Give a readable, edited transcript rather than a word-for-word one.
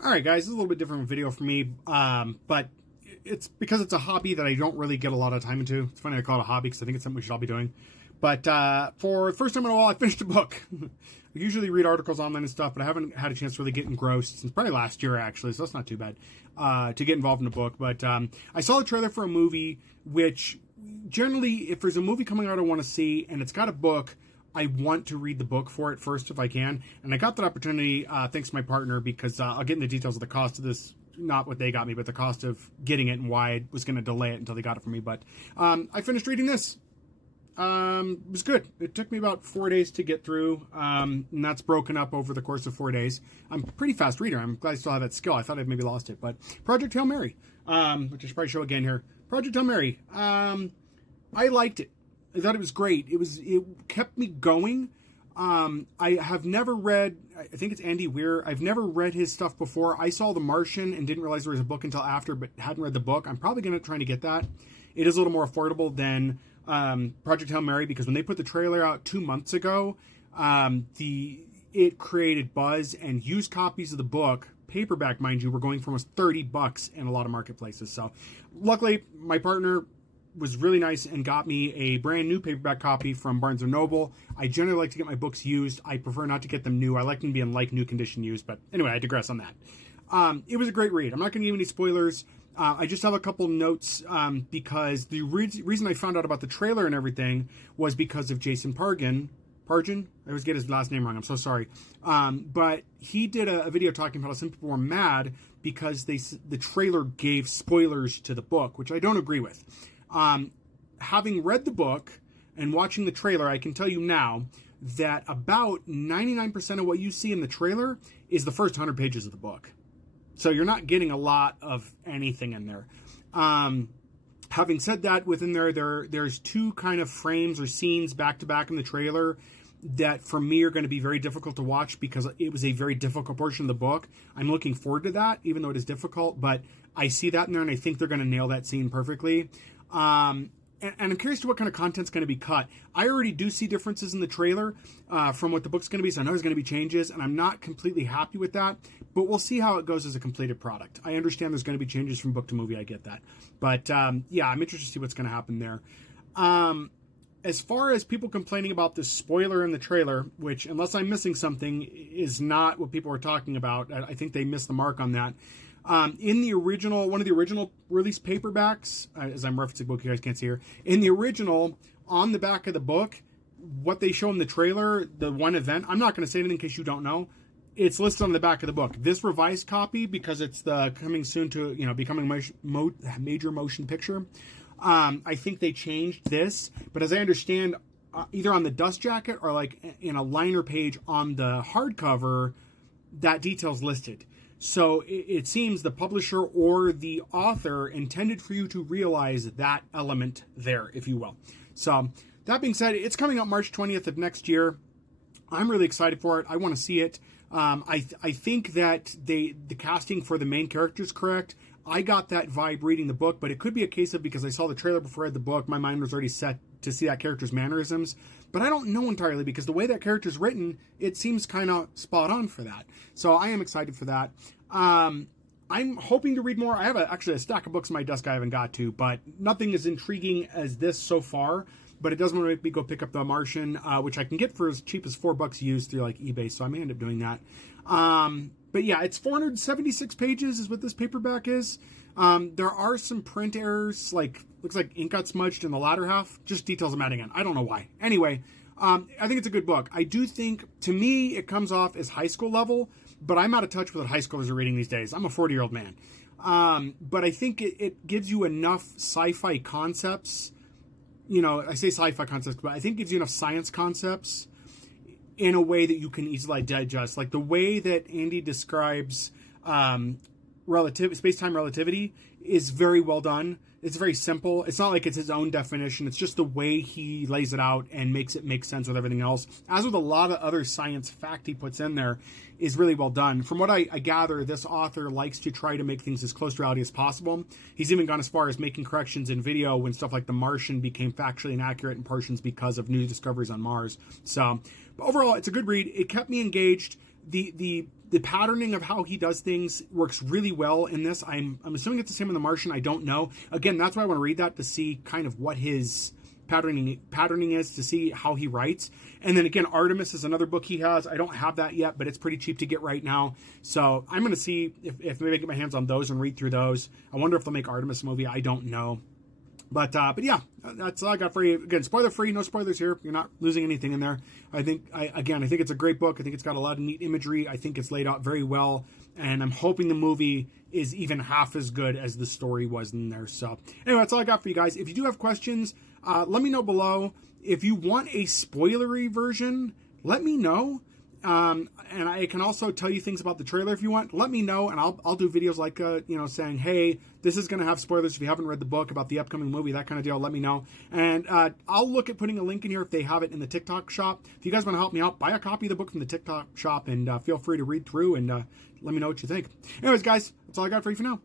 All right, guys, this is a little bit different video for me, but it's because it's a hobby that I don't really get a lot of time into. It's funny I call it a hobby because I think it's something we should all be doing. But for the first time in a while, I finished a book. I usually read articles online and stuff, but I haven't had a chance to really get engrossed since probably last year, actually, so that's not too bad, to get involved in a book. But I saw a trailer for a movie, which generally, if there's a movie coming out I want to see, and it's got a book, I want to read the book for it first if I can. And I got that opportunity thanks to my partner, because I'll get into the details of the cost of this, not what they got me, but the cost of getting it and why I was going to delay it until they got it for me. But I finished reading this. It was good. It took me about 4 days to get through, and that's broken up over the course of 4 days. I'm a pretty fast reader. I'm glad I still have that skill. I thought I'd maybe lost it. But Project Hail Mary, which I should probably show again here. Project Hail Mary. I liked it. I thought it was great. It kept me going. I have never read, I think it's Andy Weir. I've never read his stuff before. I saw The Martian and didn't realize there was a book until after, but hadn't read the book. I'm probably going to try to get that. It is a little more affordable than Project Hail Mary, because when they put the trailer out 2 months ago, it created buzz, and used copies of the book, paperback mind you, were going for almost $30 in a lot of marketplaces. So luckily my partner was really nice and got me a brand new paperback copy from Barnes & Noble. I generally like to get my books used. I prefer not to get them new. I like them to be in like new condition used, but anyway, I digress on that. It was a great read. I'm not going to give any spoilers. I just have a couple notes because the reason I found out about the trailer and everything was because of Jason Pargin. I always get his last name wrong. I'm so sorry. But he did a video talking about how some people were mad because the trailer gave spoilers to the book, which I don't agree with. Having read the book and watching the trailer, I can tell you now that about 99% of what you see in the trailer is the first 100 pages of the book. So you're not getting a lot of anything in there. Having said that, within there's two kind of frames or scenes back to back in the trailer that for me are going to be very difficult to watch because it was a very difficult portion of the book. I'm looking forward to that, even though it is difficult, but I see that in there and I think they're going to nail that scene perfectly. And I'm curious to what kind of content's going to be cut. I already do see differences in the trailer from what the book's going to be, so I know there's going to be changes, and I'm not completely happy with that, but we'll see how it goes as a completed product. I understand there's going to be changes from book to movie, I get that. But yeah, I'm interested to see what's going to happen there. As far as people complaining about the spoiler in the trailer, which, unless I'm missing something, is not what people are talking about, I think they missed the mark on that. In the original, one of the original release paperbacks, as I'm referencing the book, you guys can't see here. In the original, on the back of the book, what they show in the trailer, the one event, I'm not going to say anything in case you don't know. It's listed on the back of the book. This revised copy, because it's the coming soon to, becoming a major motion picture. I think they changed this, but as I understand, either on the dust jacket or like in a liner page on the hardcover, that detail's listed. So it seems the publisher or the author intended for you to realize that element there, if you will. So that being said, it's coming out March 20th of next year. I'm really excited for it. I want to see it. I think that the casting for the main character is correct. I got that vibe reading the book, but it could be a case of, because I saw the trailer before I read the book, my mind was already set to see that character's mannerisms. But I don't know entirely, because the way that character's written, it seems kind of spot on for that. So I am excited for that. I'm hoping to read more. I have actually a stack of books on my desk I haven't got to, but nothing as intriguing as this so far. But it does want to make me go pick up The Martian, which I can get for as cheap as $4 used through like eBay, so I may end up doing that. But yeah, it's 476 pages is what this paperback is. There are some print errors, looks like ink got smudged in the latter half. Just details I'm adding in. I don't know why. Anyway, I think it's a good book. I do think, to me, it comes off as high school level, but I'm out of touch with what high schoolers are reading these days. I'm a 40-year-old man. But I think it gives you enough sci-fi concepts. I say sci-fi concepts, but I think it gives you enough science concepts in a way that you can easily digest. Like the way that Andy describes space-time relativity is very well done. It's very simple. It's not like it's his own definition. It's just the way he lays it out and makes it make sense with everything else. As with a lot of other science fact he puts in there, is really well done. From what I gather, this author likes to try to make things as close to reality as possible. He's even gone as far as making corrections in video when stuff like The Martian became factually inaccurate in portions because of new discoveries on Mars. So, but overall, it's a good read. It kept me engaged. The the patterning of how he does things works really well in this. I'm assuming it's the same in The Martian. I don't know. Again, that's why I want to read that to see kind of what his patterning is, to see how he writes. And then again, Artemis is another book he has. I don't have that yet, but it's pretty cheap to get right now. So I'm going to see if maybe I get my hands on those and read through those. I wonder if they'll make Artemis a movie. I don't know. But yeah, that's all I got for you. Again, spoiler free, no spoilers here. You're not losing anything in there. I think it's a great book. I think it's got a lot of neat imagery. I think it's laid out very well. And I'm hoping the movie is even half as good as the story was in there. So anyway, that's all I got for you guys. If you do have questions, let me know below. If you want a spoilery version, let me know. And I can also tell you things about the trailer if you want. Let me know, and I'll do videos like saying, hey, this is going to have spoilers if you haven't read the book about the upcoming movie, that kind of deal. Let me know, and I'll look at putting a link in here if they have it in the TikTok shop. If you guys want to help me out, buy a copy of the book from the TikTok shop, and feel free to read through and let me know what you think. Anyways, guys, that's all I got for you for now.